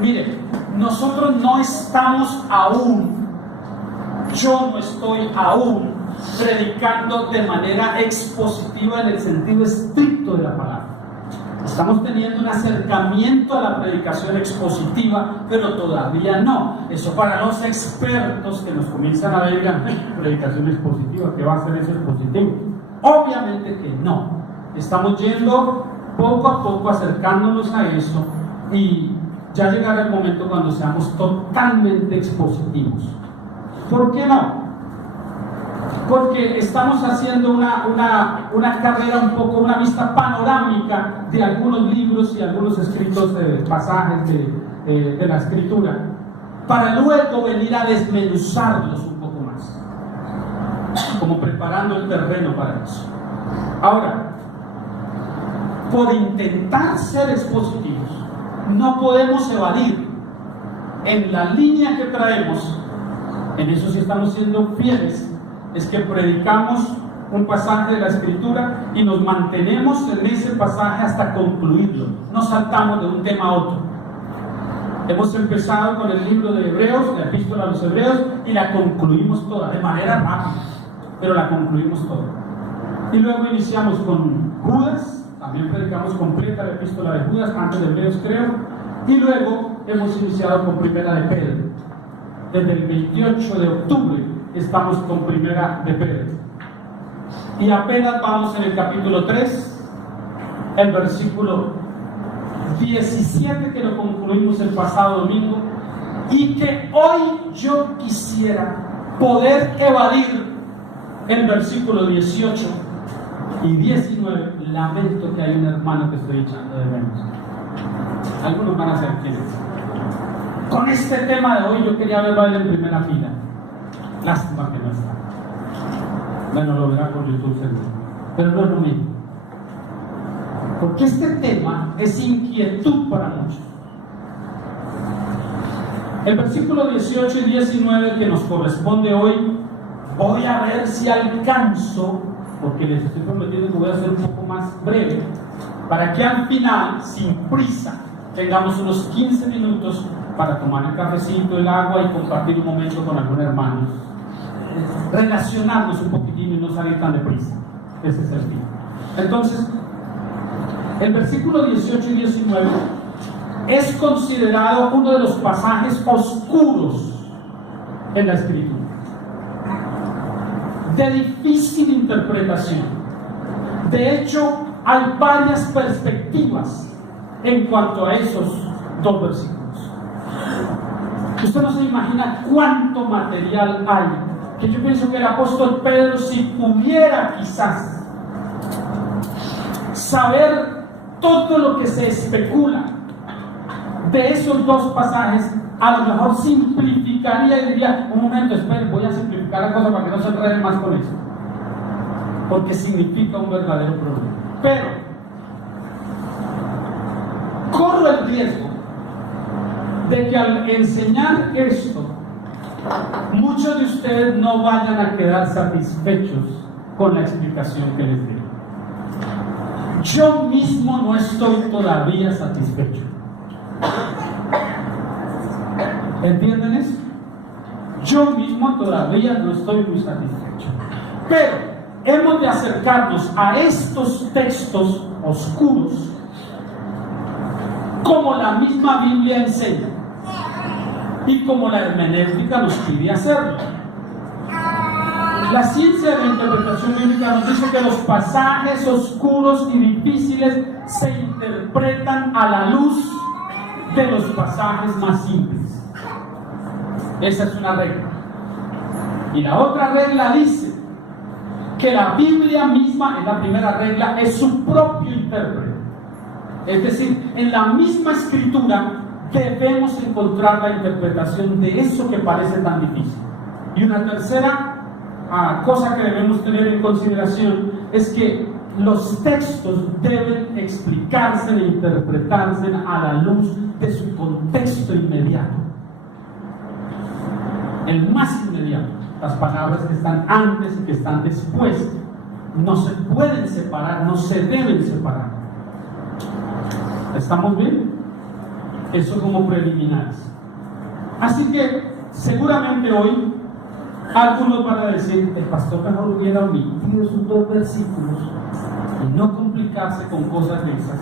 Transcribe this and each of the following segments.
Mire, nosotros no estamos aún, yo no estoy aún predicando de manera expositiva en el sentido estricto de la palabra. Estamos teniendo un acercamiento a la predicación expositiva, pero todavía no. Eso para los expertos que nos comienzan a ver, digan, predicación expositiva, ¿qué va a hacer eso expositivo? Obviamente que no. Estamos yendo poco a poco acercándonos a eso y ya llegará el momento cuando seamos totalmente expositivos. ¿Por qué no? Porque estamos haciendo una carrera un poco, una vista panorámica de algunos libros y algunos escritos, pasajes de la Escritura, para luego venir a desmenuzarlos un poco más, como preparando el terreno para eso. Ahora, por intentar ser expositivos, no podemos evadir en la línea que traemos. En eso sí estamos siendo fieles, es que predicamos un pasaje de la Escritura y nos mantenemos en ese pasaje hasta concluirlo, no saltamos de un tema a otro. Hemos empezado con el libro de Hebreos, la epístola a los Hebreos, y la concluimos toda, de manera rápida, pero la concluimos toda. Y luego iniciamos con Judas, también predicamos completa la epístola de Judas, antes de Hebreos creo, y luego hemos iniciado con Primera de Pedro. Desde el 28 de octubre estamos con Primera de Pedro. Y apenas vamos en el capítulo 3, el versículo 17, que lo concluimos el pasado domingo, y que hoy yo quisiera poder evadir el versículo 18 y 19. Lamento que hay un hermano que estoy echando de menos. Algunos van a saber quién es. Con este tema de hoy yo quería verlo a él en primera fila. Lástima que no está. Bueno, lo verá por YouTube seguro, pero no es lo mismo, porque este tema es inquietud para muchos. El versículo 18 y 19 que nos corresponde hoy, voy a ver si alcanzo, porque les estoy prometiendo que voy a hacer un poco más breve, para que al final, sin prisa, tengamos unos 15 minutos para tomar el cafecito, el agua y compartir un momento con algún hermano, relacionarnos un poquitín y no salir tan deprisa. Ese es el fin. Entonces, el versículo 18 y 19 es considerado uno de los pasajes oscuros en la Escritura, de difícil interpretación. De hecho, hay varias perspectivas en cuanto a esos dos versículos. Usted no se imagina cuánto material hay, que yo pienso que el apóstol Pedro, si pudiera quizás saber todo lo que se especula de esos dos pasajes, a lo mejor simplificaría y diría, un momento, espere, voy a simplificar la cosa para que no se enreden más con eso, porque significa un verdadero problema. Pero corro el riesgo de que al enseñar esto, muchos de ustedes no vayan a quedar satisfechos con la explicación que les di. Yo mismo no estoy todavía satisfecho. ¿Entienden eso? Yo mismo todavía no estoy muy satisfecho. Pero hemos de acercarnos a estos textos oscuros como la misma Biblia enseña y como la hermenéutica nos pide hacerlo. La ciencia de la interpretación bíblica nos dice que los pasajes oscuros y difíciles se interpretan a la luz de los pasajes más simples. Esa es una regla. Y la otra regla dice que la Biblia misma, en la primera regla, es su propio intérprete. Es decir, en la misma escritura debemos encontrar la interpretación de eso que parece tan difícil. Y una tercera cosa que debemos tener en consideración es que los textos deben explicarse e interpretarse a la luz de su contexto inmediato. El más inmediato, las palabras que están antes y que están después, no se pueden separar, no se deben separar. ¿Estamos bien? Eso como preliminares. Así que seguramente hoy algunos van a decir, el pastor mejor hubiera omitido esos 2 versículos y no complicarse con cosas de esas,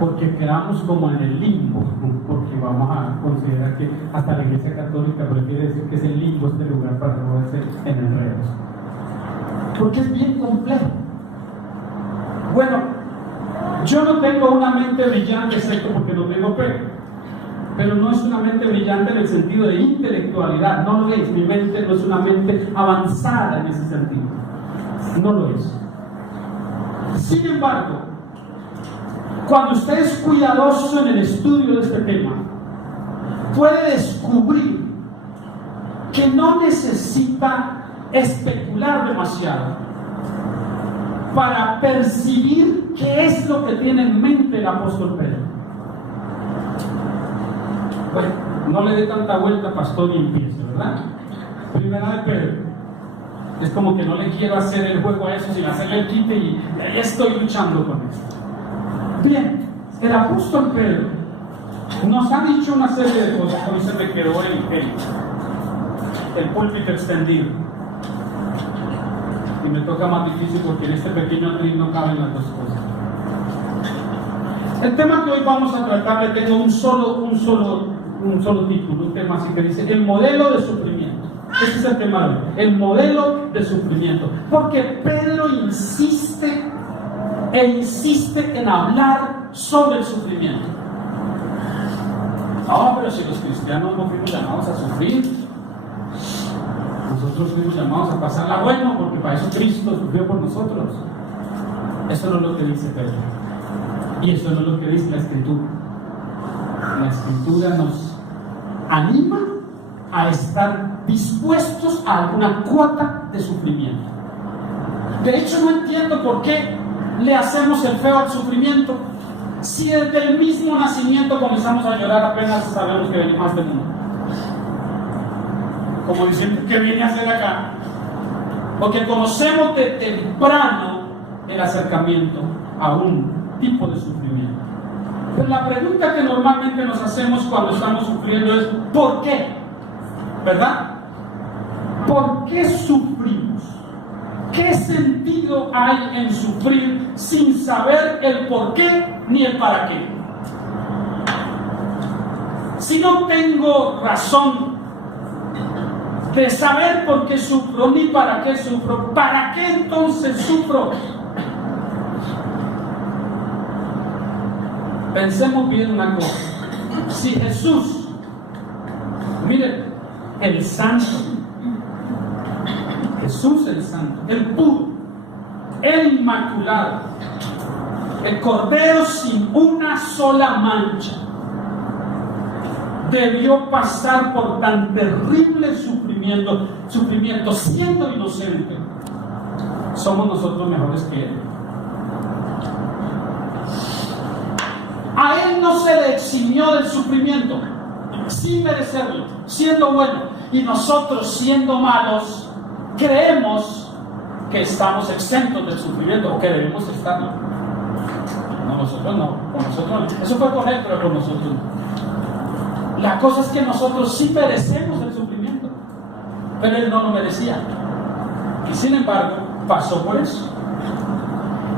porque quedamos como en el limbo, porque vamos a considerar que hasta la Iglesia Católica prefiere decir que es el limbo este lugar para no verse en enredos, porque es bien complejo. Bueno, yo no tengo una mente brillante, excepto porque no tengo fe, pero no es una mente brillante en el sentido de intelectualidad, no lo es. Mi mente no es una mente avanzada en ese sentido, no lo es. Sin embargo, cuando usted es cuidadoso en el estudio de este tema, puede descubrir que no necesita especular demasiado para percibir qué es lo que tiene en mente el apóstol Pedro. Bueno, no le dé tanta vuelta, pastor, y empiece, ¿verdad? Primera de Pedro. Es como que no le quiero hacer el juego a eso sin hacerle el quite y ahí estoy luchando con esto. Bien, el apóstol Pedro nos ha dicho una serie de cosas. Hoy se me quedó el púlpito extendido y me toca más difícil porque en este pequeño atril no caben las 2 cosas. El tema que hoy vamos a tratar, le tengo un solo título, un tema así que dice el modelo de sufrimiento. Este es el tema de hoy, el modelo de sufrimiento, porque Pedro insiste en hablar sobre el sufrimiento. No, pero si los cristianos no fuimos llamados a sufrir, nosotros fuimos llamados a pasarla bueno, porque para eso Cristo sufrió por nosotros. Eso no es lo que dice Pedro, y eso no es lo que dice la Escritura. La Escritura nos anima a estar dispuestos a alguna cuota de sufrimiento. De hecho, no entiendo por qué le hacemos el feo al sufrimiento si desde el mismo nacimiento comenzamos a llorar apenas sabemos que venimos a este mundo, como diciendo que viene a hacer acá, porque conocemos de temprano el acercamiento a un tipo de sufrimiento. Pero la pregunta que normalmente nos hacemos cuando estamos sufriendo es ¿por qué? ¿Verdad? ¿Por qué sufrimos? ¿Qué sentido hay en sufrir sin saber el por qué ni el para qué? Si no tengo razón de saber por qué sufro ni para qué sufro, ¿para qué entonces sufro? Pensemos bien una cosa. Si Jesús, miren, el santo, Jesús el santo, el puro, el inmaculado, el cordero sin una sola mancha, debió pasar por tan terrible sufrimiento siendo inocente. ¿Somos nosotros mejores que Él? A Él no se le eximió del sufrimiento sin merecerlo, siendo bueno, y nosotros siendo malos creemos que estamos exentos del sufrimiento o que debemos estarlo. No, nosotros no, con nosotros no. Eso fue con Él, pero con nosotros no. La cosa es que nosotros sí merecemos el sufrimiento, pero Él no lo merecía, y sin embargo pasó por eso.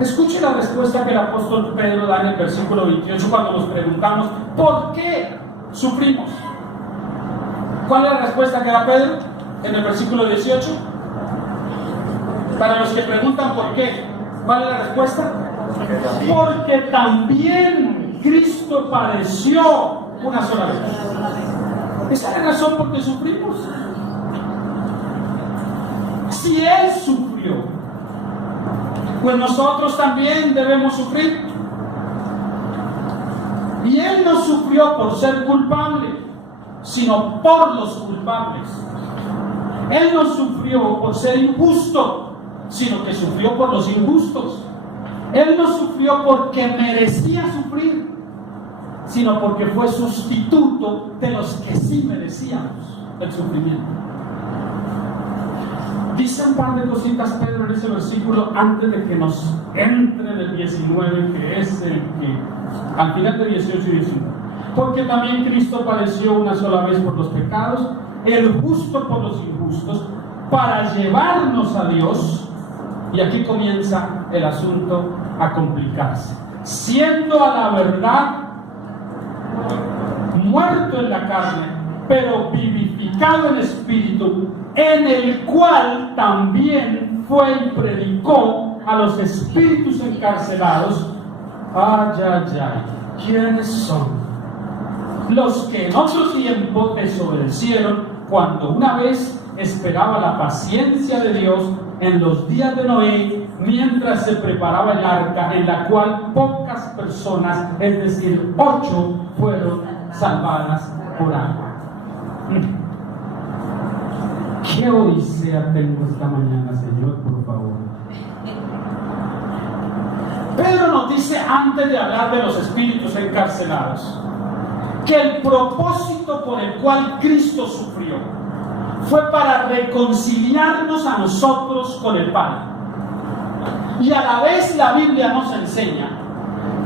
Escuche la respuesta que el apóstol Pedro da en el versículo 28 cuando nos preguntamos ¿por qué sufrimos? ¿Cuál es la respuesta que da Pedro en el versículo 18? Para los que preguntan por qué, ¿cuál es la respuesta? Porque también Cristo padeció una sola vez. Esa es la razón por que sufrimos. Si Él sufrió, pues nosotros también debemos sufrir. Y Él no sufrió por ser culpable, sino por los culpables. Él no sufrió por ser injusto, sino que sufrió por los injustos. Él no sufrió porque merecía sufrir, sino porque fue sustituto de los que sí merecíamos el sufrimiento. Dice un par de cositas Pedro en ese versículo antes de que nos entre en el 19, que es el que al final de 18 y 19. Porque también Cristo padeció una sola vez por los pecados, el justo por los injustos, para llevarnos a Dios. Y aquí comienza el asunto a complicarse. Siendo a la verdad muerto en la carne, pero vivificado en espíritu, en el cual también fue y predicó a los espíritus encarcelados. Ay, ay, ay, ¿quiénes son? Los que en otro tiempo desobedecieron, cuando una vez esperaba la paciencia de Dios en los días de Noé, mientras se preparaba el arca, en la cual pocas personas, es decir, 8, fueron salvadas por agua. ¿Qué odisea tengo esta mañana, Señor, por favor? Pedro nos dice, antes de hablar de los espíritus encarcelados, que el propósito por el cual Cristo sufrió fue para reconciliarnos a nosotros con el Padre. Y a la vez la Biblia nos enseña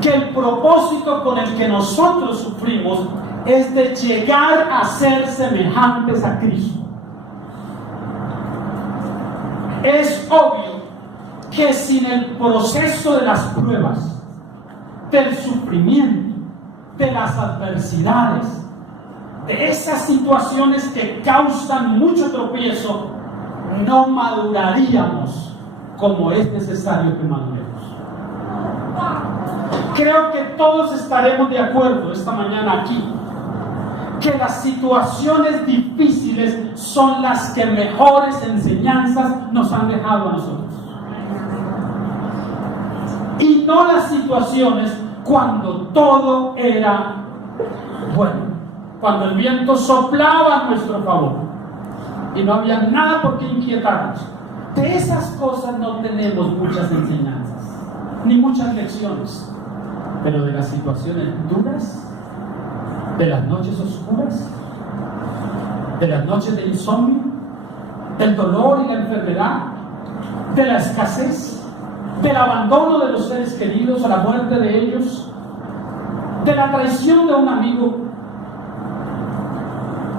que el propósito con el que nosotros sufrimos es de llegar a ser semejantes a Cristo. Es obvio que sin el proceso de las pruebas, del sufrimiento, de las adversidades, de esas situaciones que causan mucho tropiezo, no maduraríamos como es necesario que maduremos. Creo que todos estaremos de acuerdo esta mañana aquí que las situaciones difíciles son las que mejores enseñanzas nos han dejado a nosotros, y no las situaciones cuando todo era bueno, cuando el viento soplaba a nuestro favor y no había nada por qué inquietarnos. De esas cosas no tenemos muchas enseñanzas ni muchas lecciones, pero de las situaciones duras, de las noches oscuras, de las noches de insomnio, del dolor y la enfermedad, de la escasez, del abandono de los seres queridos, a la muerte de ellos, de la traición de un amigo,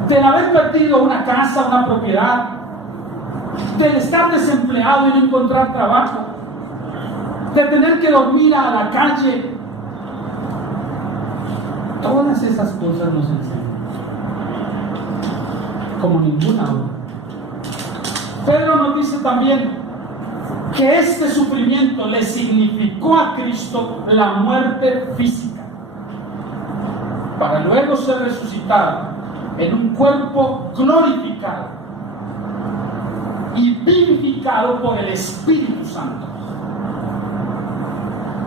del haber perdido una casa, una propiedad, del estar desempleado y no encontrar trabajo, de tener que dormir a la calle. Todas esas cosas nos enseñan como ninguna otra. Pedro nos dice también que este sufrimiento le significó a Cristo la muerte física, para luego ser resucitado en un cuerpo glorificado y vivificado por el Espíritu Santo.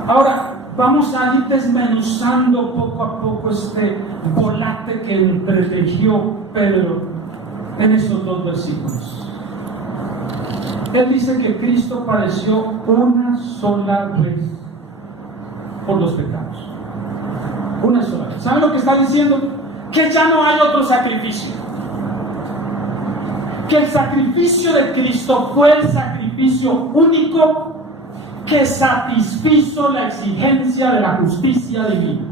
Ahora vamos a ir desmenuzando poco a poco este volante que entretejió Pedro en estos 2 versículos. Él dice que Cristo padeció una sola vez por los pecados. Una sola vez. ¿Saben lo que está diciendo? Que ya no hay otro sacrificio. Que el sacrificio de Cristo fue el sacrificio único que satisfizo la exigencia de la justicia divina.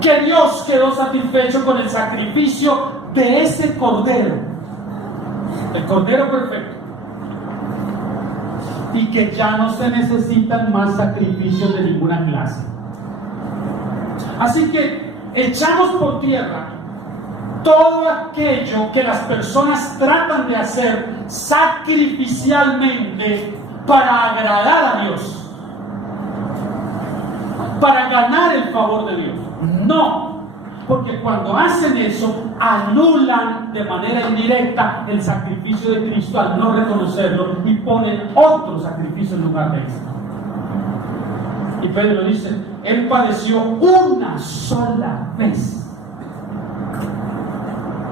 Que Dios quedó satisfecho con el sacrificio de ese Cordero, el Cordero perfecto, y que ya no se necesitan más sacrificios de ninguna clase. Así que echamos por tierra todo aquello que las personas tratan de hacer sacrificialmente para agradar a Dios, para ganar el favor de Dios. No, porque cuando hacen eso, anulan de manera indirecta el sacrificio de Cristo al no reconocerlo y ponen otro sacrificio en lugar de esto. Y Pedro dice, Él padeció una sola vez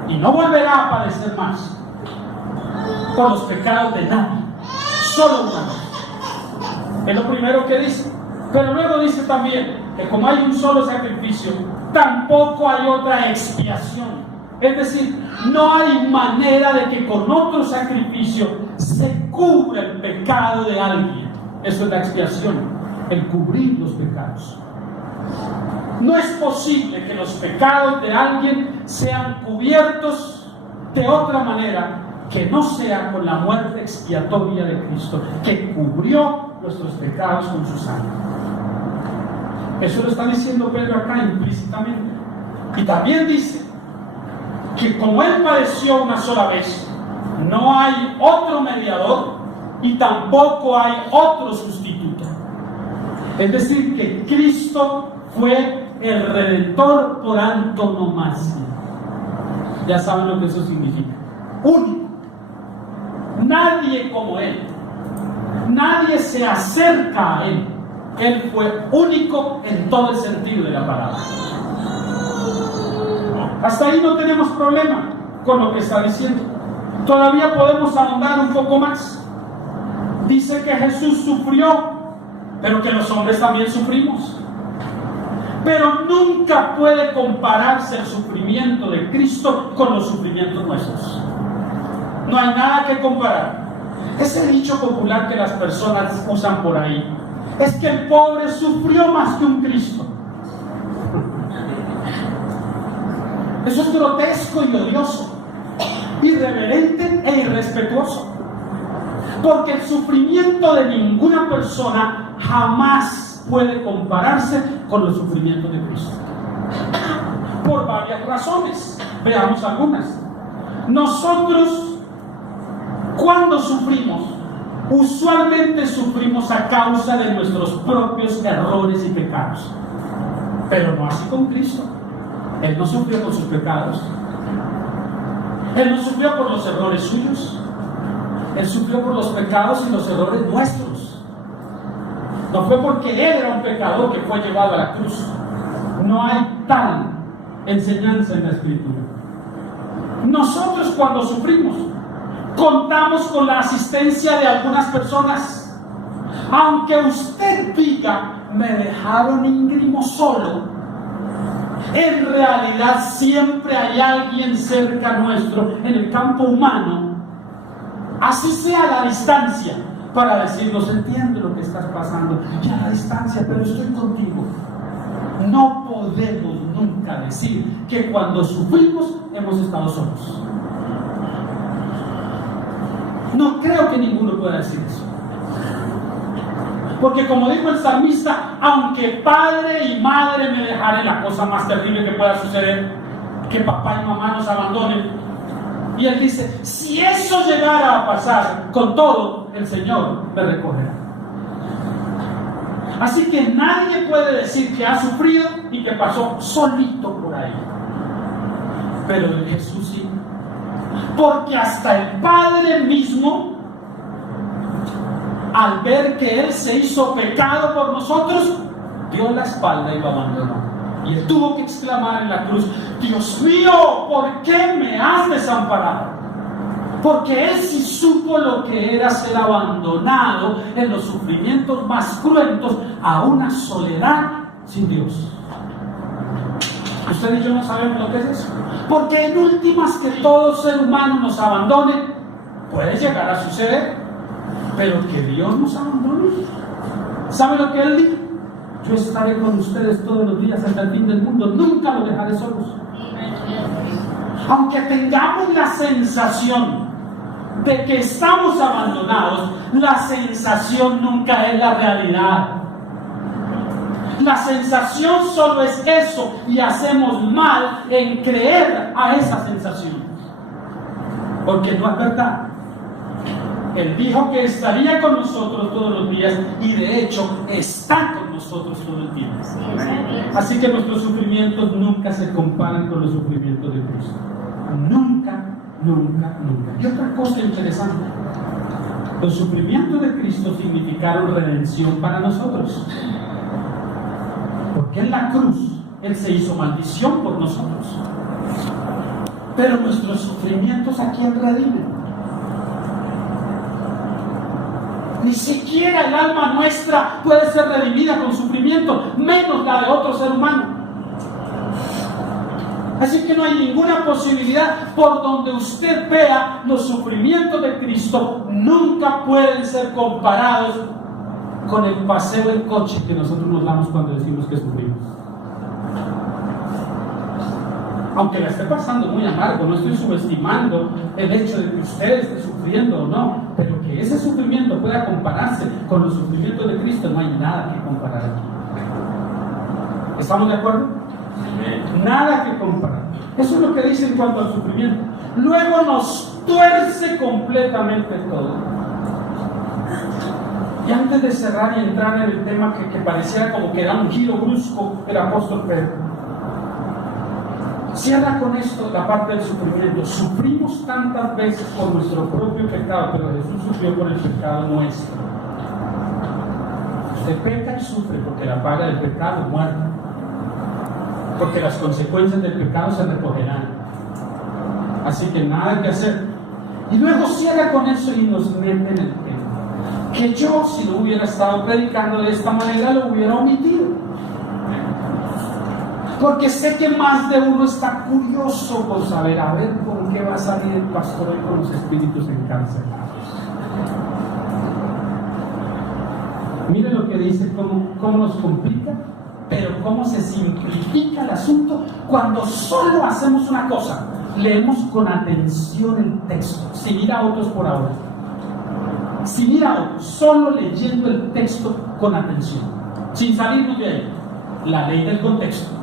y no volverá a padecer más por los pecados de nadie, solo una vez. Es lo primero que dice. Pero luego dice también que como hay un solo sacrificio, tampoco hay otra expiación. Es decir, no hay manera de que con otro sacrificio se cubra el pecado de alguien. Eso es la expiación, el cubrir los pecados. No es posible que los pecados de alguien sean cubiertos de otra manera que no sea con la muerte expiatoria de Cristo, que cubrió nuestros pecados con su sangre. Eso lo está diciendo Pedro acá implícitamente. Y también dice que como Él padeció una sola vez, no hay otro mediador y tampoco hay otro sustituto. Es decir, que Cristo fue el Redentor por antonomasia. Ya saben lo que eso significa. Único. Nadie como Él. Nadie se acerca a Él. Él fue único en todo el sentido de la palabra. Hasta ahí no tenemos problema con lo que está diciendo. Todavía podemos ahondar un poco más. Dice que Jesús sufrió, pero que los hombres también sufrimos. Pero nunca puede compararse el sufrimiento de Cristo con los sufrimientos nuestros. No hay nada que comparar. Ese dicho popular que las personas usan por ahí es que el pobre sufrió más que un Cristo. Eso es grotesco y odioso, irreverente e irrespetuoso, porque el sufrimiento de ninguna persona jamás puede compararse con los sufrimientos de Cristo, por varias razones. Veamos algunas. Nosotros, cuando sufrimos, usualmente sufrimos a causa de nuestros propios errores y pecados, pero no así con Cristo. Él no sufrió por sus pecados. Él no sufrió por los errores suyos. Él sufrió por los pecados y los errores nuestros. No fue porque Él era un pecador que fue llevado a la cruz. No hay tal enseñanza en la Escritura. Nosotros, cuando sufrimos, contamos con la asistencia de algunas personas. Aunque usted diga, me dejaron íngrimo solo, en realidad siempre hay alguien cerca nuestro en el campo humano, así sea a la distancia, para decirnos: entiendo lo que estás pasando, y a la distancia, pero estoy contigo. No podemos nunca decir que cuando sufrimos hemos estado solos. No creo que ninguno pueda decir eso. Porque como dijo el salmista, aunque padre y madre me dejaren, la cosa más terrible que pueda suceder, que papá y mamá nos abandonen. Y él dice, si eso llegara a pasar, con todo, el Señor me recogerá. Así que nadie puede decir que ha sufrido y que pasó solito por ahí. Pero en Jesús sí. Porque hasta el Padre mismo, al ver que Él se hizo pecado por nosotros, dio la espalda y lo abandonó. Y Él tuvo que exclamar en la cruz: Dios mío, ¿por qué me has desamparado? Porque Él sí supo lo que era ser abandonado en los sufrimientos más cruentos, a una soledad sin Dios. Usted y yo no sabemos lo que es eso. Porque en últimas, que todo ser humano nos abandone puede llegar a suceder, pero que Dios nos abandone. ¿Sabe lo que Él dijo? Yo estaré con ustedes todos los días hasta el fin del mundo, nunca los dejaré solos. Aunque tengamos la sensación de que estamos abandonados, la sensación nunca es la realidad. La sensación solo es eso, y hacemos mal en creer a esa sensación, porque no es verdad. Él dijo que estaría con nosotros todos los días, y de hecho está con nosotros todo el tiempo. Así que nuestros sufrimientos nunca se comparan con los sufrimientos de Cristo. Nunca, nunca, nunca. Y otra cosa interesante: los sufrimientos de Cristo significaron redención para nosotros. Porque en la cruz Él se hizo maldición por nosotros. Pero nuestros sufrimientos, ¿a quién redimen? Ni siquiera el alma nuestra puede ser redimida con sufrimiento, menos la de otro ser humano. Así que no hay ninguna posibilidad. Por donde usted vea, los sufrimientos de Cristo nunca pueden ser comparados con el paseo en coche que nosotros nos damos cuando decimos que sufrimos. aunque la esté pasando muy amargo, no estoy subestimando el hecho de que usted esté sufriendo o no, pero que ese sufrimiento pueda compararse con los sufrimientos de Cristo, no hay nada que comparar aquí. ¿Estamos de acuerdo? Nada que comparar. Eso es lo que dice en cuanto al sufrimiento. Luego nos tuerce completamente todo. Y antes de cerrar y entrar en el tema que pareciera como que da un giro brusco el apóstol Pedro, cierra con esto la parte del sufrimiento. Sufrimos tantas veces por nuestro propio pecado, pero Jesús sufrió por el pecado nuestro. Usted peca y sufre porque la paga del pecado es muerte, porque las consecuencias del pecado se recogerán. Así que nada que hacer. Y luego cierra con eso y nos mete en el tema. Que yo, si lo hubiera estado predicando de esta manera, lo hubiera omitido. Porque sé que más de uno está curioso por saber, a ver, ¿por qué va a salir el pastor hoy con los espíritus encarcelados? Mire lo que dice, cómo nos complica, pero cómo se simplifica el asunto cuando solo hacemos una cosa: leemos con atención el texto, sin ir a otros por ahora. Sin ir a otros, solo leyendo el texto con atención, sin salirnos de ahí. La ley del contexto.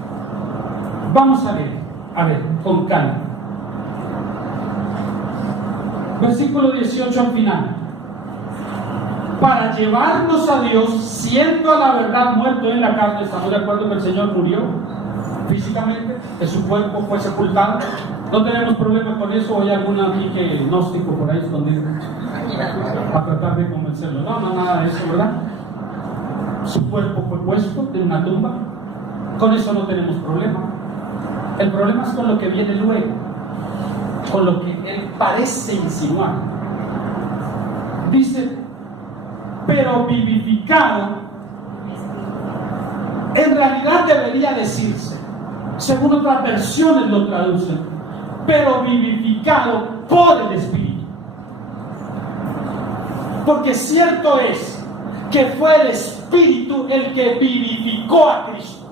Vamos a ver, con calma. Versículo 18 al final. Para llevarnos a Dios, siendo a la verdad muerto en la carne. ¿Estamos de acuerdo que el Señor murió físicamente? Que su cuerpo fue sepultado. No tenemos problema con eso. ¿Hay algún aquí que gnóstico por ahí escondido para tratar de convencerlo? No, nada de eso, ¿verdad? Su cuerpo fue puesto en una tumba. Con eso no tenemos problema. El problema es con lo que viene luego, con lo que él parece insinuar. Dice, pero vivificado. En realidad debería decirse, según otras versiones lo traducen, pero vivificado por el Espíritu. Porque cierto es que fue el Espíritu el que vivificó a Cristo.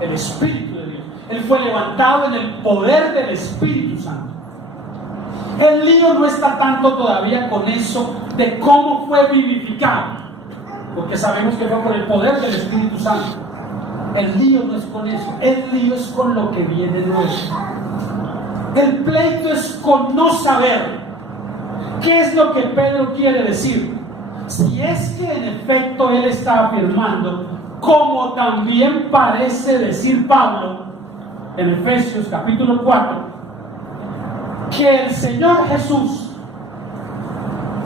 El Espíritu de Dios. Él fue levantado en el poder del Espíritu Santo. El lío no está tanto todavía con eso de cómo fue vivificado, porque sabemos que fue por el poder del Espíritu Santo. El lío no es con eso, el lío es con lo que viene luego. El pleito es con no saber qué es lo que Pedro quiere decir. Si es que en efecto él está afirmando, como también parece decir Pablo en Efesios capítulo 4, que el Señor Jesús,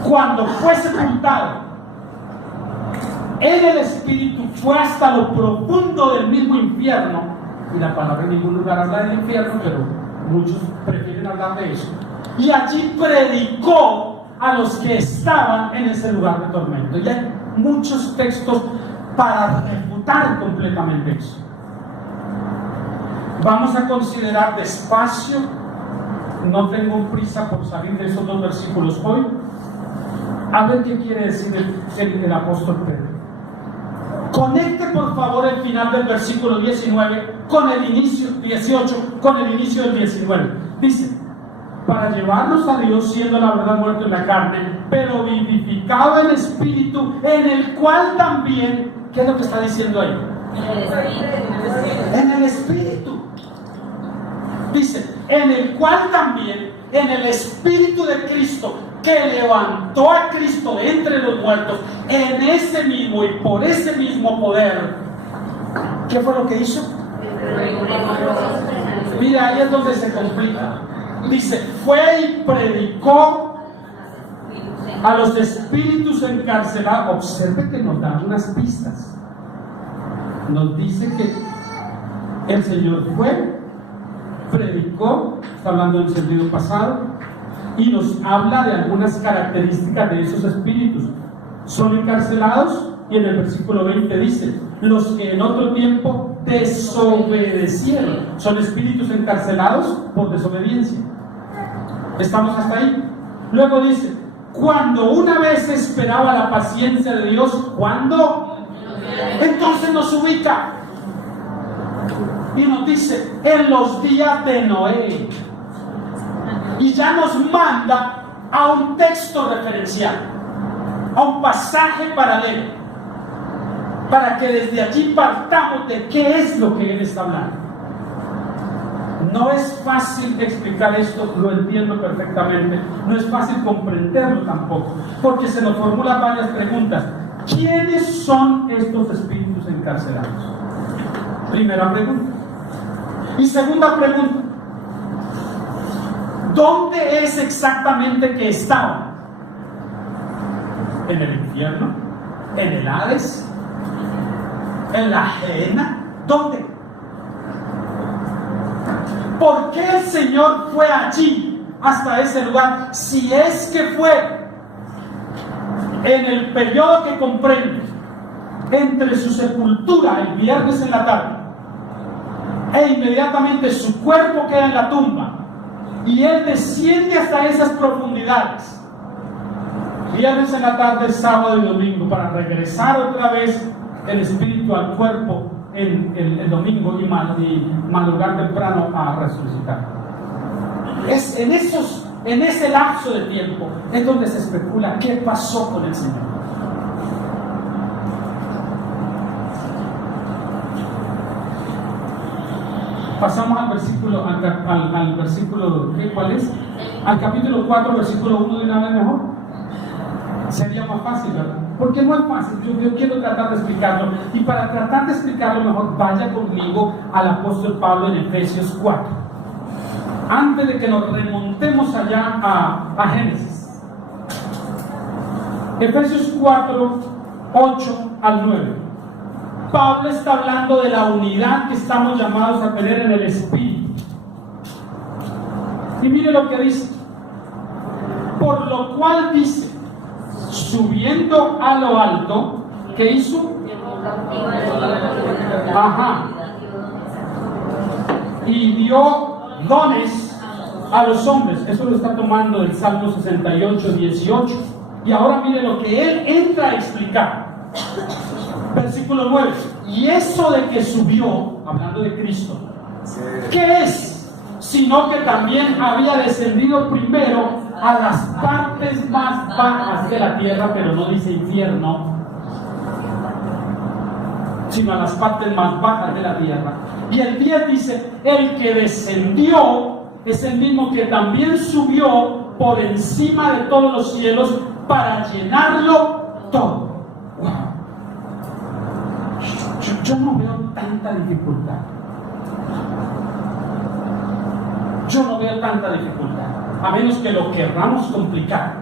cuando fue sepultado en el Espíritu, fue hasta lo profundo del mismo infierno. Y la palabra en ningún lugar habla del infierno, pero muchos prefieren hablar de eso. Y allí predicó a los que estaban en ese lugar de tormento. Y hay muchos textos para refutar completamente eso. Vamos a considerar despacio. No tengo prisa por salir de esos dos versículos hoy. A ver qué quiere decir el apóstol Pedro. Conecte por favor el final del versículo 19 con el inicio, 18, con el inicio del 19. Dice, para llevarnos a Dios, siendo la verdad muerto en la carne, pero vivificado en espíritu, en el cual también, ¿qué es lo que está diciendo ahí? En el espíritu. Dice, en el cual también, en el Espíritu de Cristo, que levantó a Cristo de entre los muertos, en ese mismo y por ese mismo poder, ¿qué fue lo que hizo? Mira, ahí es donde se complica. Dice, fue y predicó a los espíritus encarcelados. Observe que nos dan unas pistas. Nos dice que el Señor fue, predicó, está hablando en sentido pasado, y nos habla de algunas características de esos espíritus. Son encarcelados, y en el versículo 20 dice, los que en otro tiempo desobedecieron. Son espíritus encarcelados por desobediencia. ¿Estamos hasta ahí? Luego dice, cuando una vez esperaba la paciencia de Dios, ¿cuándo? Entonces nos ubica. Y nos dice, en los días de Noé. Y ya nos manda a un texto referencial, a un pasaje paralelo, para que desde allí partamos de qué es lo que él está hablando. No es fácil explicar esto, lo entiendo perfectamente. No es fácil comprenderlo tampoco, porque se nos formulan varias preguntas. ¿Quiénes son estos espíritus encarcelados? Primera pregunta. Y segunda pregunta, ¿dónde es exactamente que estaban? ¿En el infierno? ¿En el Hades? ¿En la Gehenna? ¿Dónde? ¿Por qué el Señor fue allí, hasta ese lugar? Si es que fue en el periodo que comprende entre su sepultura el viernes en la tarde e inmediatamente su cuerpo queda en la tumba y él desciende hasta esas profundidades, viernes en la tarde, sábado y domingo, para regresar otra vez el espíritu al cuerpo el domingo y madrugar temprano a resucitar. Es en ese lapso de tiempo es donde se especula qué pasó con el Señor. Pasamos al versículo, al versículo, ¿cuál es? Al capítulo 4, versículo 1 de una vez mejor. Sería más fácil, ¿verdad? Porque no es fácil, yo quiero tratar de explicarlo. Y para tratar de explicarlo mejor, vaya conmigo al apóstol Pablo en Efesios 4. Antes de que nos remontemos allá a Génesis. Efesios 4, 8 al 9. Pablo está hablando de la unidad que estamos llamados a tener en el Espíritu. Y mire lo que dice. Por lo cual dice, subiendo a lo alto, ¿qué hizo? Y dio dones a los hombres. Eso lo está tomando del Salmo 68, 18. Y ahora mire lo que él entra a explicar. Versículo 9. Y eso de que subió, hablando de Cristo, ¿qué es? Sino que también había descendido primero a las partes más bajas de la tierra, pero no dice infierno, sino a las partes más bajas de la tierra. Y el 10 dice, el que descendió es el mismo que también subió por encima de todos los cielos para llenarlo todo. Wow. Yo no veo tanta dificultad. Yo no veo tanta dificultad, a menos que lo querramos complicar.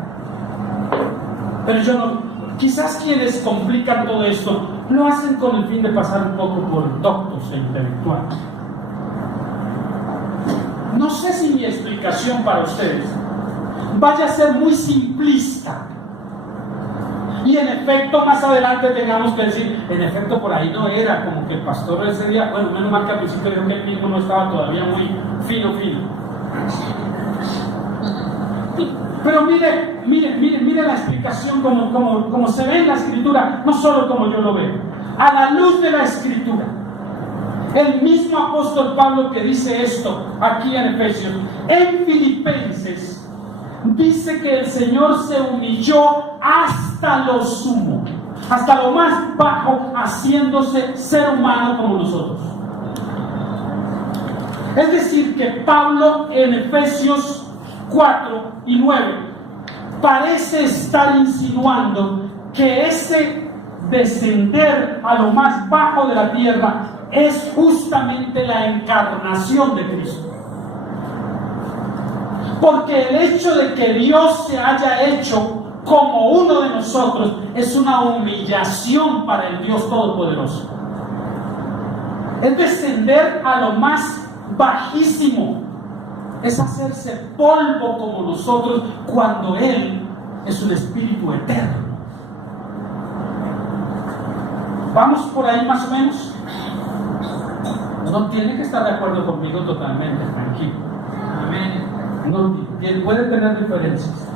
Pero yo no. Quizás quienes complican todo esto lo hacen con el fin de pasar un poco por doctos e intelectuales. No sé si mi explicación para ustedes vaya a ser muy simplista. Y en efecto, más adelante tengamos que decir, en efecto, por ahí no era, como que el pastor ese día, bueno, menos mal que al principio dijo que él mismo no estaba todavía muy fino. Pero mire la explicación como se ve en la Escritura, no solo como yo lo veo, a la luz de la Escritura. El mismo apóstol Pablo que dice esto aquí en Efesios, en Filipenses, dice que el Señor se humilló hasta lo sumo, hasta lo más bajo, haciéndose ser humano como nosotros. Es decir, que Pablo en Efesios 4 y 9 parece estar insinuando que ese descender a lo más bajo de la tierra es justamente la encarnación de Cristo. Porque el hecho de que Dios se haya hecho como uno de nosotros es una humillación para el Dios Todopoderoso. Es descender a lo más bajísimo, es hacerse polvo como nosotros cuando Él es un espíritu eterno. ¿Vamos por ahí más o menos? No tiene que estar de acuerdo conmigo totalmente, tranquilo. Amén. No, puede tener diferencias.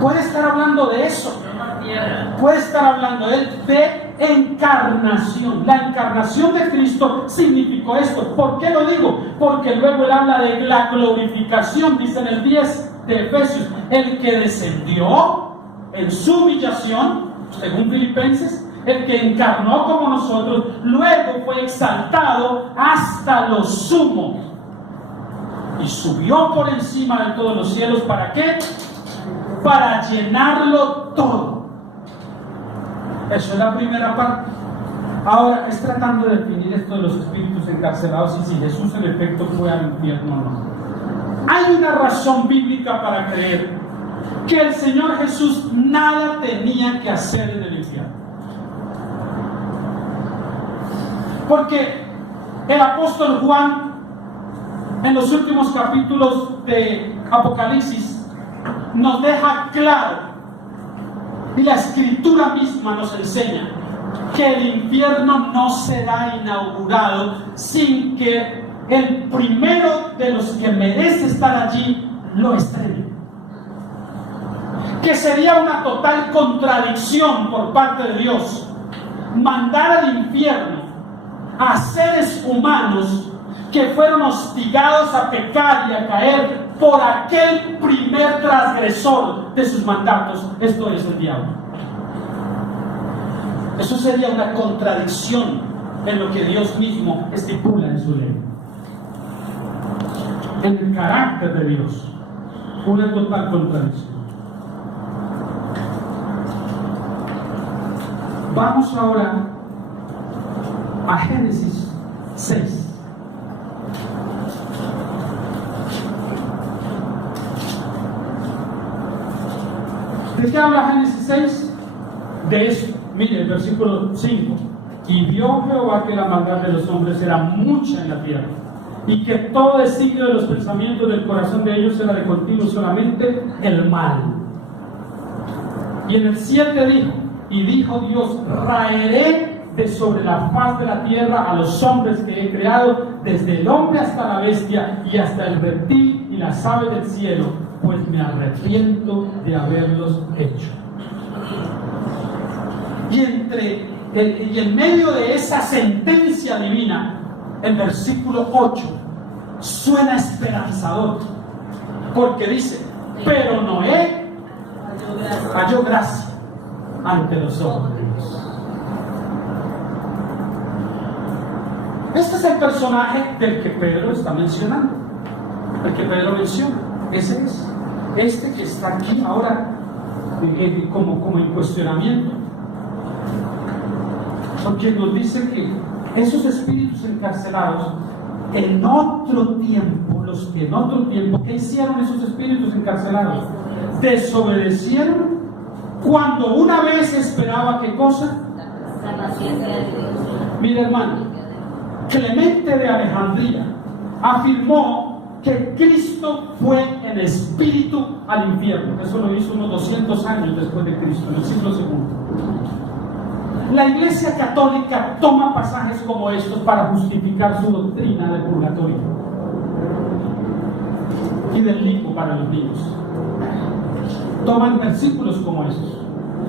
Puede estar hablando de eso. Puede estar hablando. Él ve encarnación. La encarnación de Cristo significó esto. ¿Por qué lo digo? Porque luego él habla de la glorificación, dice en el 10 de Efesios, el que descendió en su humillación, según Filipenses, el que encarnó como nosotros, luego fue exaltado hasta lo sumo y subió por encima de todos los cielos. ¿Para qué? Para llenarlo todo. Eso es la primera parte. Ahora es tratando de definir esto de los espíritus encarcelados y si Jesús en efecto fue al infierno o no. Hay una razón bíblica para creer que el Señor Jesús nada tenía que hacer en el infierno. Porque el apóstol Juan, en los últimos capítulos de Apocalipsis, nos deja claro, y la Escritura misma nos enseña, que el infierno no será inaugurado sin que el primero de los que merece estar allí lo estrene. Que sería una total contradicción por parte de Dios mandar al infierno a seres humanos que fueron hostigados a pecar y a caer por aquel primer transgresor de sus mandatos, esto es el diablo. Eso sería una contradicción en lo que Dios mismo estipula en su ley, en el carácter de Dios, una total contradicción. Vamos ahora a Génesis 6. ¿De qué habla Génesis 6? De eso. Mire el versículo 5. Y vio Jehová que la maldad de los hombres era mucha en la tierra, y que todo designio de los pensamientos del corazón de ellos era de continuo solamente el mal. Y en el 7 dijo, y dijo Dios, raeré de sobre la faz de la tierra a los hombres que he creado, desde el hombre hasta la bestia, y hasta el reptil y las aves del cielo, pues me arrepiento de haberlos hecho. Y en medio de esa sentencia divina, el versículo 8 suena esperanzador, porque dice, pero Noé halló gracia ante los ojos de Dios. Este es el personaje del que Pedro está mencionando, el que Pedro menciona. Ese es este que está aquí ahora como en cuestionamiento, porque nos dice que esos espíritus encarcelados en otro tiempo, ¿qué hicieron esos espíritus encarcelados? Desobedecieron cuando una vez esperaba, ¿qué cosa? La paciencia de Dios. Mira, hermano, Clemente de Alejandría afirmó que Cristo fue en espíritu al infierno. Eso lo hizo unos 200 años después de Cristo, en el siglo II. La Iglesia Católica toma pasajes como estos para justificar su doctrina del purgatorio y del limbo para los niños. Toman versículos como estos,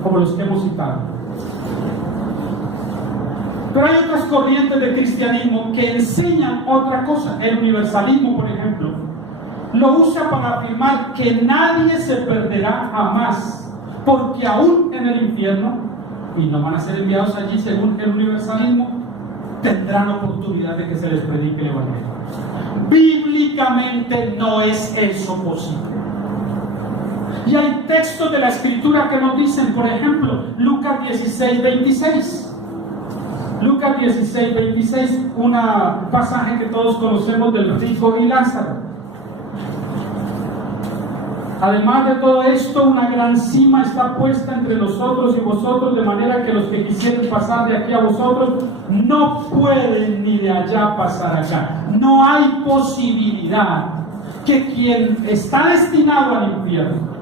como los que hemos citado. Pero hay otras corrientes de cristianismo que enseñan otra cosa. El universalismo, por ejemplo, lo usa para afirmar que nadie se perderá jamás, porque aún en el infierno, y no van a ser enviados allí según el universalismo, tendrán oportunidad de que se les predique el evangelio. Bíblicamente no es eso posible. Y hay textos de la Escritura que nos dicen, por ejemplo, Lucas 16:26. Lucas 16:26, un pasaje que todos conocemos del rico y Lázaro. Además de todo esto, una gran cima está puesta entre nosotros y vosotros, de manera que los que quisieren pasar de aquí a vosotros no pueden ni de allá pasar acá. No hay posibilidad que quien está destinado al infierno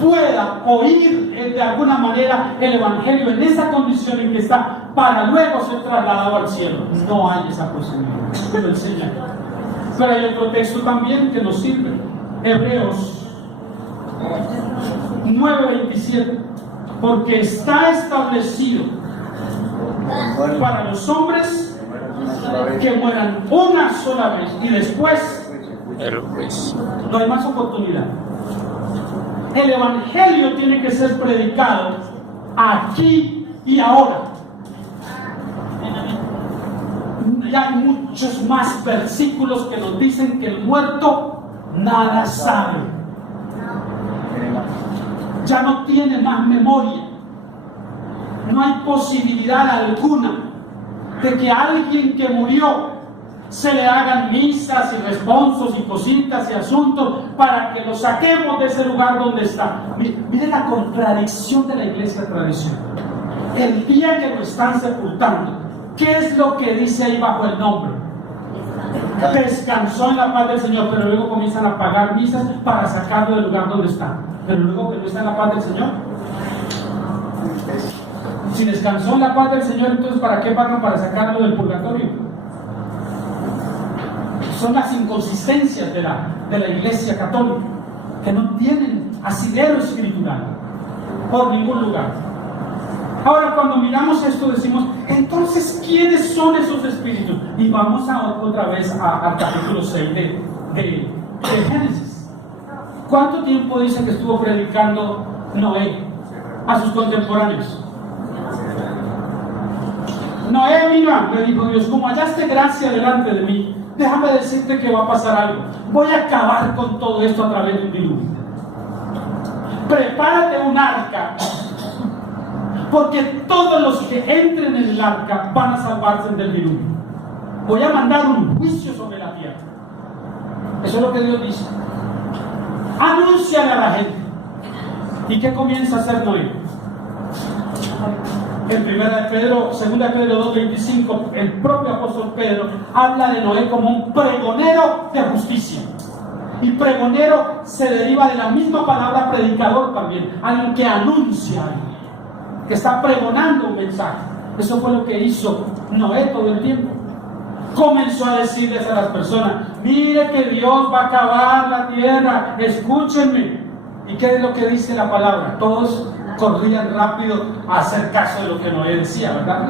pueda oír de alguna manera el evangelio en esa condición en que está, para luego ser trasladado al cielo. No hay esa posibilidad. Lo enseña. Pero hay otro texto también que nos sirve. Hebreos 9:27. Porque está establecido para los hombres que mueran una sola vez y después no hay más oportunidad. El evangelio tiene que ser predicado aquí y ahora. Ya hay muchos más versículos que nos dicen que el muerto nada sabe. Ya no tiene más memoria. No hay posibilidad alguna de que a alguien que murió se le hagan misas y responsos y cositas y asuntos para que lo saquemos de ese lugar donde está. Mire la contradicción de la iglesia tradicional. El día que lo están sepultando, ¿qué es lo que dice ahí bajo el nombre? Descansó en la paz del Señor, pero luego comienzan a pagar misas para sacarlo del lugar donde está. Pero luego que no está en la paz del Señor. Si descansó en la paz del Señor, entonces ¿para qué pagan para sacarlo del purgatorio? Son las inconsistencias de la iglesia católica, que no tienen asidero espiritual por ningún lugar. Ahora, cuando miramos esto, decimos, entonces, ¿quiénes son esos espíritus? Y vamos otra vez al capítulo 6 de Génesis. ¿Cuánto tiempo dice que estuvo predicando Noé a sus contemporáneos? Noé, mira, le dijo Dios, como hallaste gracia delante de mí, déjame decirte que va a pasar algo. Voy a acabar con todo esto a través de un diluvio. Prepárate un arca, porque todos los que entren en el arca van a salvarse del diluvio. Voy a mandar un juicio sobre la tierra. Eso es lo que Dios dice. Anúnciale a la gente. ¿Y qué comienza a hacer Noé? En 2 Pedro 2:25, el propio apóstol Pedro habla de Noé como un pregonero de justicia. Y pregonero se deriva de la misma palabra predicador también, alguien que anuncia algo, que está pregonando un mensaje. Eso fue lo que hizo Noé todo el tiempo. Comenzó a decirles a las personas, mire que Dios va a acabar la tierra, escúchenme. ¿Y qué es lo que dice la palabra? Todos corrían rápido a hacer caso de lo que Noé decía, ¿verdad?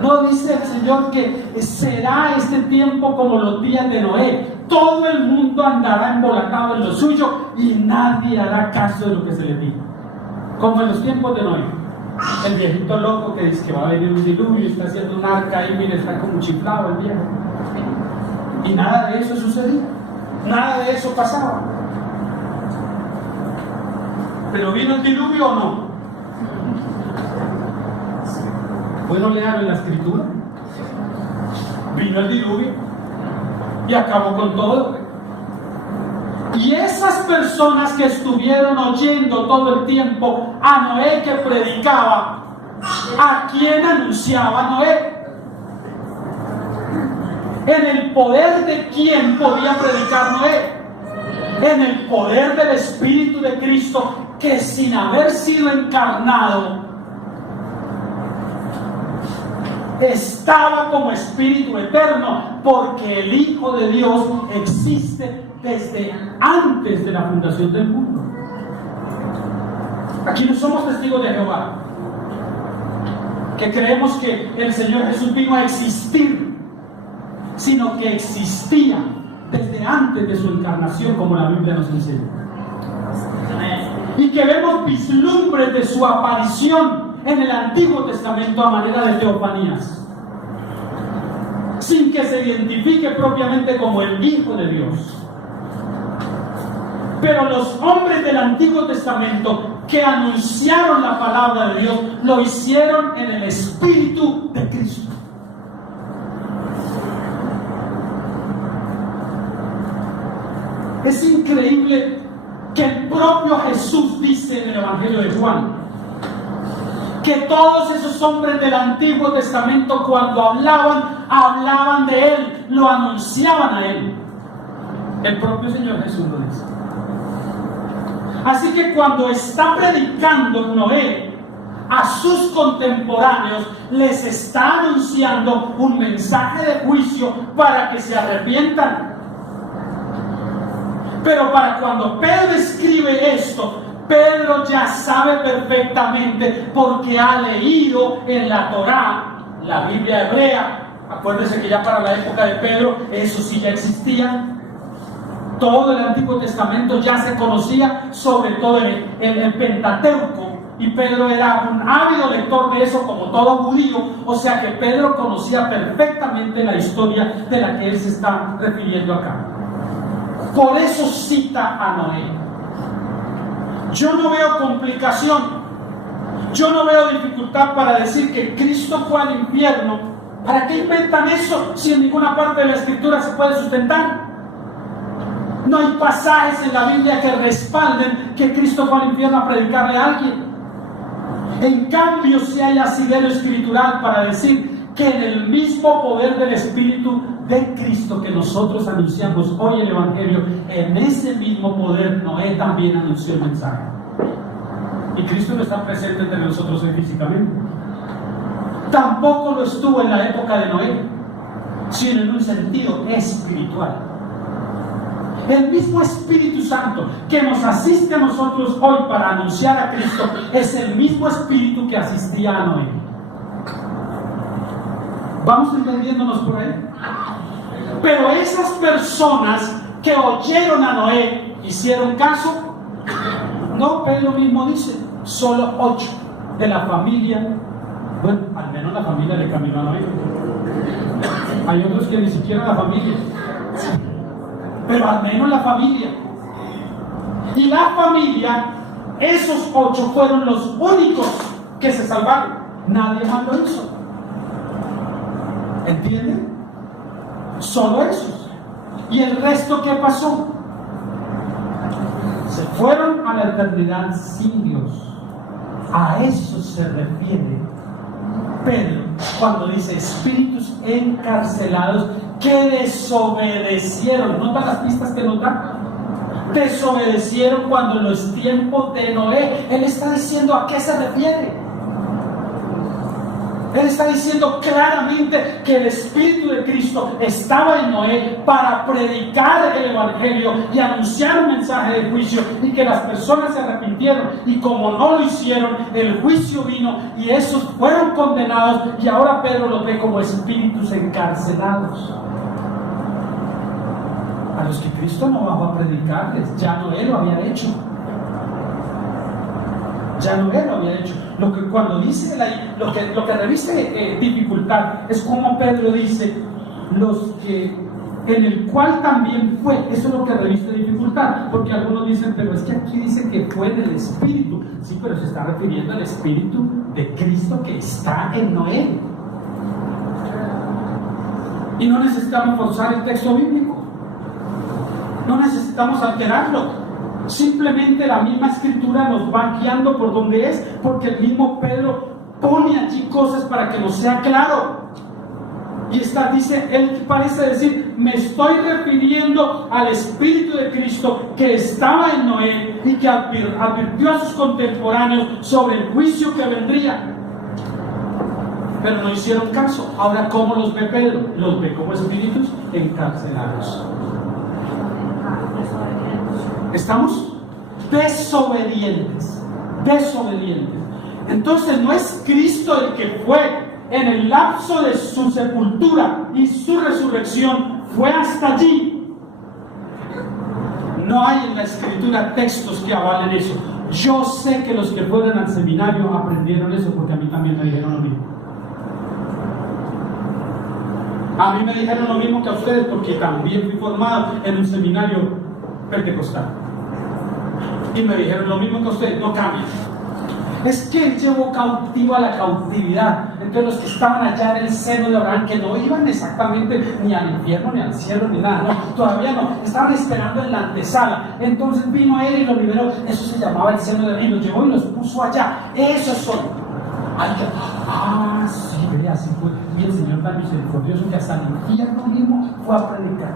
No, dice el Señor que será este tiempo como los días de Noé. Todo el mundo andará embolatado en lo suyo y nadie hará caso de lo que se le diga. Como en los tiempos de Noé. El viejito loco que dice que va a venir un diluvio y está haciendo un arca y mire, está como chiflado el viejo. Y nada de eso sucedía. Nada de eso pasaba. ¿Pero vino el diluvio o no? Bueno, lean en la escritura. Vino el diluvio y acabó con todo. Y esas personas que estuvieron oyendo todo el tiempo a Noé que predicaba, ¿a quién anunciaba Noé? ¿En el poder de quién podía predicar Noé? En el poder del Espíritu de Cristo, que sin haber sido encarnado estaba como Espíritu eterno, porque el Hijo de Dios existe desde antes de la fundación del mundo. Aquí no somos testigos de Jehová, que creemos que el Señor Jesús vino a existir, sino que existía desde antes de su encarnación, como la Biblia nos enseña. Y que vemos vislumbres de su aparición en el Antiguo Testamento a manera de teofanías, sin que se identifique propiamente como el Hijo de Dios. Pero los hombres del Antiguo Testamento que anunciaron la palabra de Dios lo hicieron en el Espíritu de Cristo. Es increíble que el propio Jesús dice en el Evangelio de Juan que todos esos hombres del Antiguo Testamento, cuando hablaban de Él, lo anunciaban a Él. El propio Señor Jesús lo dice. Así que cuando está predicando Noé a sus contemporáneos, les está anunciando un mensaje de juicio para que se arrepientan. Pero para cuando Pedro escribe esto, Pedro ya sabe perfectamente porque ha leído en la Torá, la Biblia hebrea. Acuérdense que ya para la época de Pedro eso sí ya existía. Todo el Antiguo Testamento ya se conocía, sobre todo el Pentateuco, y Pedro era un ávido lector de eso como todo judío, o sea que Pedro conocía perfectamente la historia de la que él se está refiriendo acá. Por eso cita a Noé. Yo no veo complicación, yo no veo dificultad para decir que Cristo fue al infierno. ¿Para qué inventan eso si en ninguna parte de la Escritura se puede sustentar? No hay pasajes en la Biblia que respalden que Cristo fue al infierno a predicarle a alguien. En cambio, sí hay asidero escritural para decir que en el mismo poder del Espíritu de Cristo que nosotros anunciamos hoy el Evangelio, en ese mismo poder Noé también anunció el mensaje. Y Cristo no está presente entre nosotros hoy físicamente. Tampoco lo estuvo en la época de Noé, sino en un sentido espiritual. El mismo Espíritu Santo que nos asiste a nosotros hoy para anunciar a Cristo es el mismo Espíritu que asistía a Noé. ¿Vamos entendiéndonos por ahí? Pero esas personas que oyeron a Noé, ¿hicieron caso? No, Pedro mismo dice, solo 8 de la familia. Bueno, al menos la familia le caminó a Noé. Hay otros que ni siquiera la familia. Pero al menos la familia. Y la familia, esos 8 fueron los únicos que se salvaron. Nadie más lo hizo. ¿Entienden? Solo esos. ¿Y el resto qué pasó? Se fueron a la eternidad sin Dios. A eso se refiere Pedro cuando dice espíritus encarcelados que desobedecieron. ¿Notan las pistas que nos da? Desobedecieron cuando en los tiempos de Noé. Él está diciendo a qué se refiere. Él está diciendo claramente que el Espíritu de Cristo estaba en Noé para predicar el Evangelio y anunciar un mensaje de juicio, y que las personas se arrepintieron, y como no lo hicieron, el juicio vino y esos fueron condenados, y ahora Pedro los ve como espíritus encarcelados, a los que Cristo no bajó a predicarles. Ya Noé lo había hecho. Ya Noé lo había hecho. Lo que cuando dice lo que reviste dificultad es como Pedro dice los que en el cual también fue. Eso es lo que reviste dificultad, porque algunos dicen, pero es que aquí dice que fue del Espíritu. Sí, pero se está refiriendo al Espíritu de Cristo que está en Noé. Y no necesitamos forzar el texto bíblico, no necesitamos alterarlo. Simplemente la misma Escritura nos va guiando por donde es, porque el mismo Pedro pone allí cosas para que nos sea claro. Y dice, él parece decir, me estoy refiriendo al Espíritu de Cristo que estaba en Noé y que advirtió a sus contemporáneos sobre el juicio que vendría. Pero no hicieron caso. Ahora, ¿cómo los ve Pedro? Los ve como espíritus encarcelados. ¿Estamos? Desobedientes. Entonces no es Cristo el que fue en el lapso de su sepultura y su resurrección, fue hasta allí. No hay en la Escritura textos que avalen eso. Yo sé que los que fueron al seminario aprendieron eso, porque a mí también me dijeron lo mismo. A mí me dijeron lo mismo que a ustedes, porque también fui formado en un seminario pentecostal. Y me dijeron lo mismo que a ustedes, no cambien. Es que él llevó cautiva la cautividad. Entonces los que estaban allá en el seno de Abraham, que no iban exactamente ni al infierno, ni al cielo, ni nada, no, todavía no, estaban esperando en la antesala. Entonces vino él y lo liberó. Eso se llamaba el seno de Abraham, y los llevó y los puso allá. Esos son. Sí, vea, así fue. Y el Señor tan misericordioso que hasta el infierno mismo fue a predicar.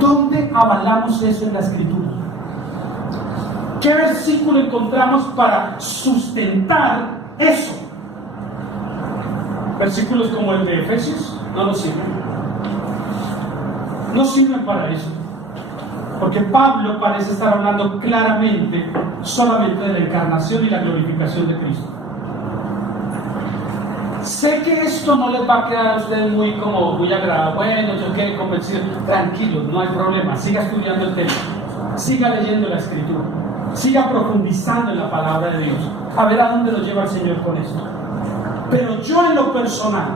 ¿Dónde avalamos eso en la Escritura? ¿Qué versículo encontramos para sustentar eso? Versículos como el de Efesios no nos sirven. No sirven para eso. Porque Pablo parece estar hablando claramente solamente de la encarnación y la glorificación de Cristo. Sé que esto no les va a quedar a ustedes muy agradable. Bueno, yo quedé convencido. Tranquilos, no hay problema. Siga estudiando el tema. Siga leyendo la Escritura. Siga profundizando en la palabra de Dios. A ver a dónde lo lleva el Señor con esto. Pero yo en lo personal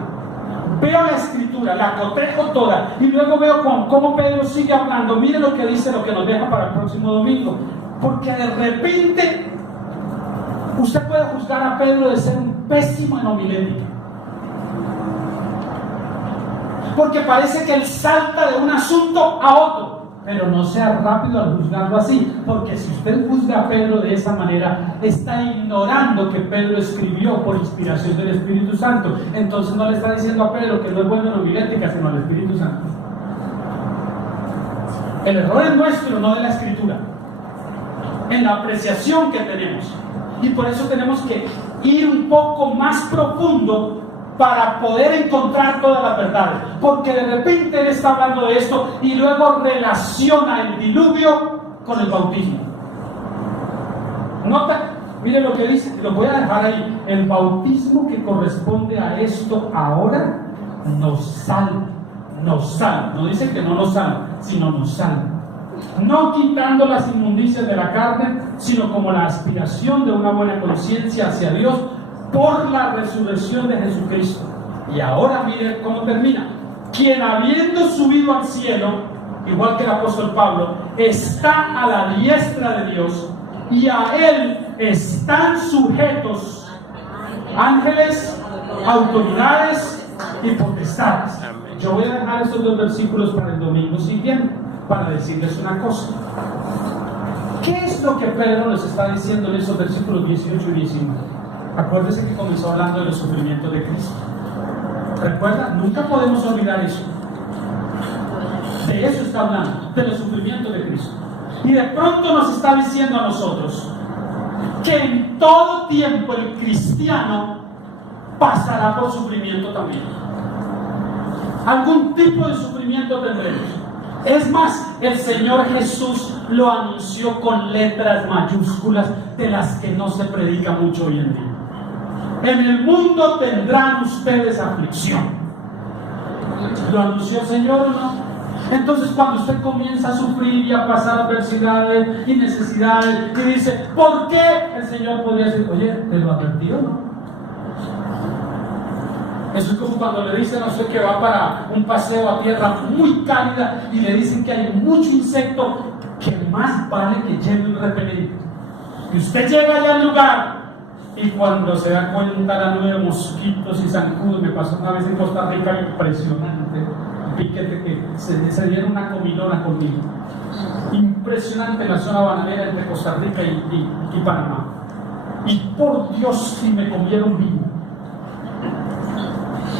veo la Escritura, la cotejo toda y luego veo cómo Pedro sigue hablando. Mire lo que dice, lo que nos deja para el próximo domingo. Porque de repente usted puede juzgar a Pedro de ser un pésimo en homilética. Porque parece que él salta de un asunto a otro. Pero no sea rápido al juzgarlo así, porque si usted juzga a Pedro de esa manera, está ignorando que Pedro escribió por inspiración del Espíritu Santo. Entonces no le está diciendo a Pedro que no es bueno en homilética, sino al Espíritu Santo. El error es nuestro, no de la Escritura, en la apreciación que tenemos. Y por eso tenemos que ir un poco más profundo para poder encontrar todas las verdades, porque de repente él está hablando de esto y luego relaciona el diluvio con el bautismo. Nota, mire lo que dice, lo voy a dejar ahí. El bautismo que corresponde a esto ahora nos salva, no dice que no nos salva, sino nos salva, no quitando las inmundicias de la carne, sino como la aspiración de una buena conciencia hacia Dios por la resurrección de Jesucristo. Y ahora mire cómo termina. Quien habiendo subido al cielo, igual que el apóstol Pablo, está a la diestra de Dios, y a él están sujetos ángeles, autoridades y potestades. Yo voy a dejar estos dos versículos para el domingo siguiente, para decirles una cosa. ¿Qué es lo que Pedro nos está diciendo en esos versículos 18 y 19? Acuérdese que comenzó hablando de los sufrimientos de Cristo. ¿Recuerda? Nunca podemos olvidar eso. De eso está hablando, de los sufrimientos de Cristo. Y de pronto nos está diciendo a nosotros que en todo tiempo el cristiano pasará por sufrimiento también. Algún tipo de sufrimiento tendremos. Es más, el Señor Jesús lo anunció con letras mayúsculas de las que no se predica mucho hoy en día. En el mundo tendrán ustedes aflicción. ¿Lo anunció el Señor o no? Entonces cuando usted comienza a sufrir y a pasar adversidades y necesidades y dice, ¿por qué? El Señor podría decir, oye, ¿te lo advirtió, no? Eso es como cuando le dicen a usted que va para un paseo a tierra muy cálida y le dicen que hay mucho insecto, que más vale que lleve un repelente. Y usted llega allá al lugar y cuando se da cuenta la nube de mosquitos y zancudos, me pasó una vez en Costa Rica impresionante, un piquete que se dieron una comilona conmigo. Impresionante la zona bananera entre Costa Rica y Panamá. Y por Dios, si me comieron vivo.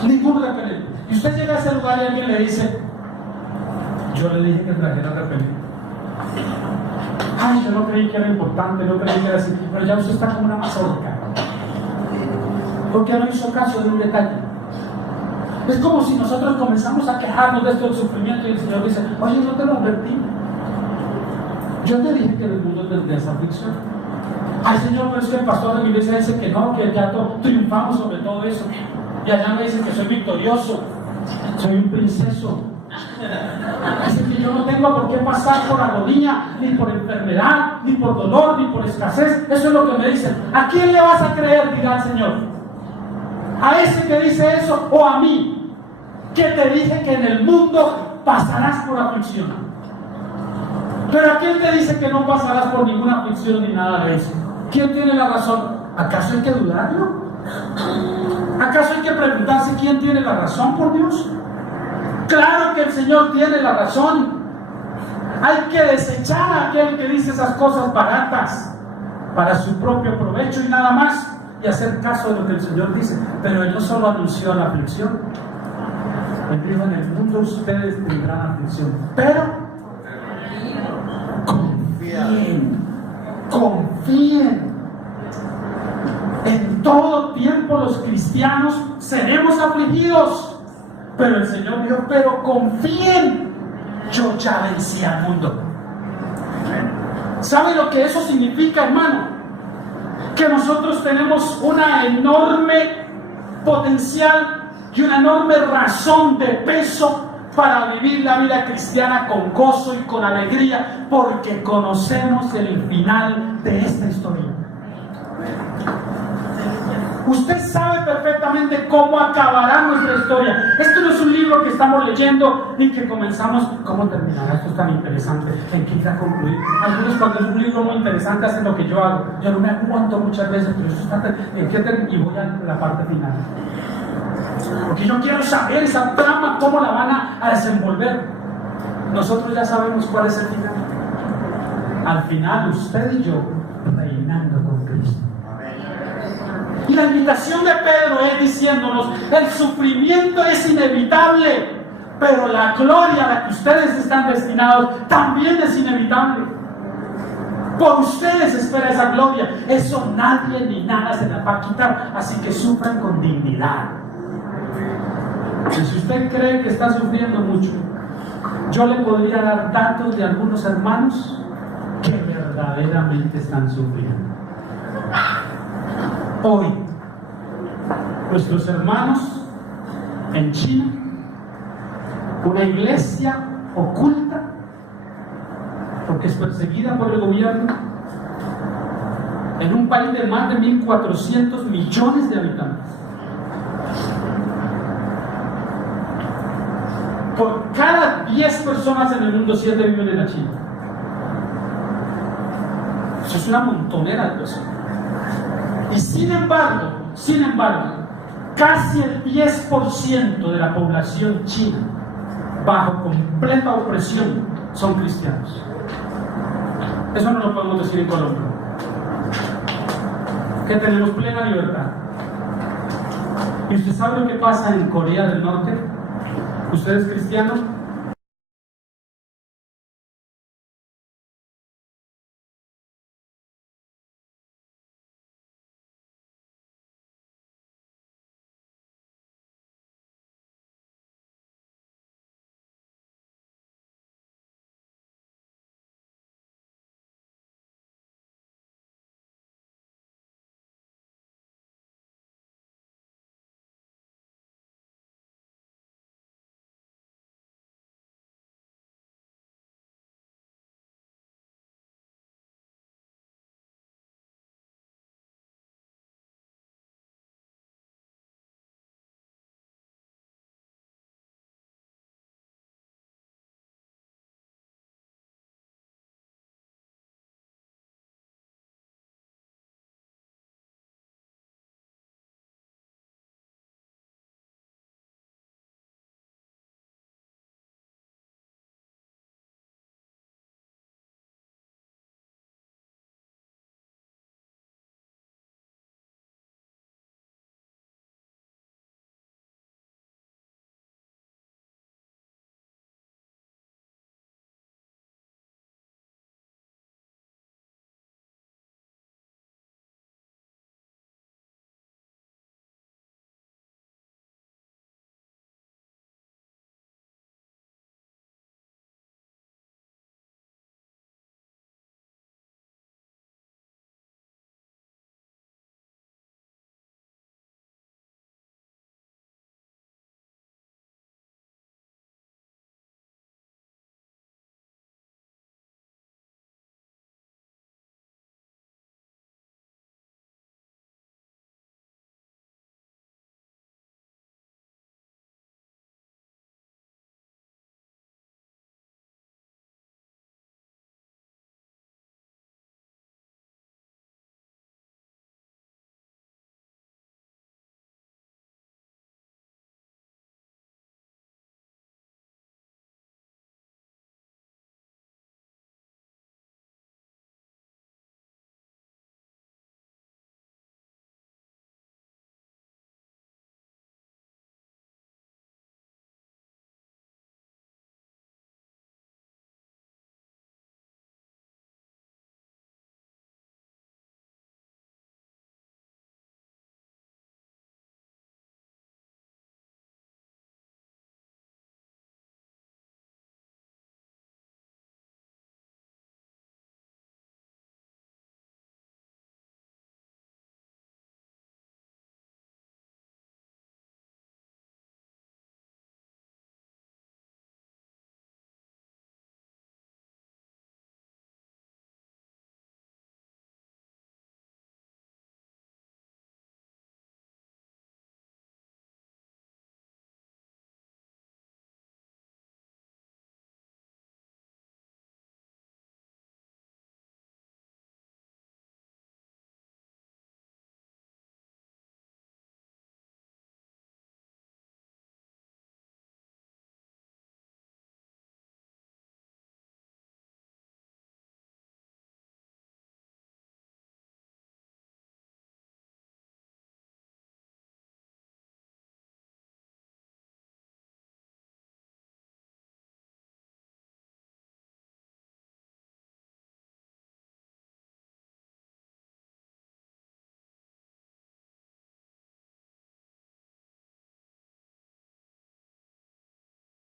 Ningún repelente. Y usted llega a ese lugar y alguien le dice, yo le dije que trajera repelente. Ay, yo no creí que era importante, no creí que era así, pero ya usted está como una mazorca. Porque no hizo caso de un detalle. Es como si nosotros comenzamos a quejarnos de esto del sufrimiento y el Señor dice, oye, no te lo advertí. Yo te dije que en el mundo tendría esa aflicción. Ay, Señor, pero es que el pastor de mi iglesia dice que no, que ya triunfamos sobre todo eso. Y allá me dicen que soy victorioso, soy un princeso. Así que yo no tengo por qué pasar por agonía, ni por enfermedad, ni por dolor, ni por escasez. Eso es lo que me dicen. ¿A quién le vas a creer? Dirá el Señor. ¿A ese que dice eso o a mí, que te dije que en el mundo pasarás por aflicción? Pero ¿a quién te dice que no pasarás por ninguna aflicción ni nada de eso? ¿Quién tiene la razón? ¿Acaso hay que dudarlo? ¿Acaso hay que preguntarse quién tiene la razón, por Dios? Claro que el Señor tiene la razón. Hay que desechar a aquel que dice esas cosas baratas para su propio provecho y nada más, y hacer caso de lo que el Señor dice. Pero Él no solo anunció la aflicción, Él dijo, en el mundo ustedes tendrán aflicción, pero confíen. En todo tiempo los cristianos seremos afligidos, pero el Señor dijo, pero confíen, yo ya vencí al mundo. ¿Sabe lo que eso significa, hermano? Que nosotros tenemos una enorme potencial y una enorme razón de peso para vivir la vida cristiana con gozo y con alegría, porque conocemos el final de esta historia. Usted sabe perfectamente cómo acabará nuestra historia. Esto no es un libro que estamos leyendo ni que comenzamos. ¿Cómo terminará? Esto es tan interesante. ¿En qué irá a concluir? Algunos, cuando es un libro muy interesante, hacen lo que yo hago. Yo no me aguanto muchas veces, pero esto está ¿en qué termina? Y voy a la parte final. Porque yo quiero saber esa trama, cómo la van a desenvolver. Nosotros ya sabemos cuál es el final. Al final, usted y yo reinando con Cristo. Y la invitación de Pedro es diciéndonos: el sufrimiento es inevitable, pero la gloria a la que ustedes están destinados también es inevitable. Por ustedes espera esa gloria. Eso nadie ni nada se la va a quitar. Así que sufran con dignidad. Y si usted cree que está sufriendo mucho, yo le podría dar datos de algunos hermanos que verdaderamente están sufriendo. Hoy, nuestros hermanos en China, una iglesia oculta, porque es perseguida por el gobierno, en un país de más de 1.400 millones de habitantes. Por cada 10 personas en el mundo, 7 viven en la China. Eso es una montonera de personas. Y sin embargo, casi el 10% de la población china, bajo completa opresión, son cristianos. Eso no lo podemos decir en Colombia, que tenemos plena libertad. ¿Y usted sabe lo que pasa en Corea del Norte? ¿Usted es cristiano?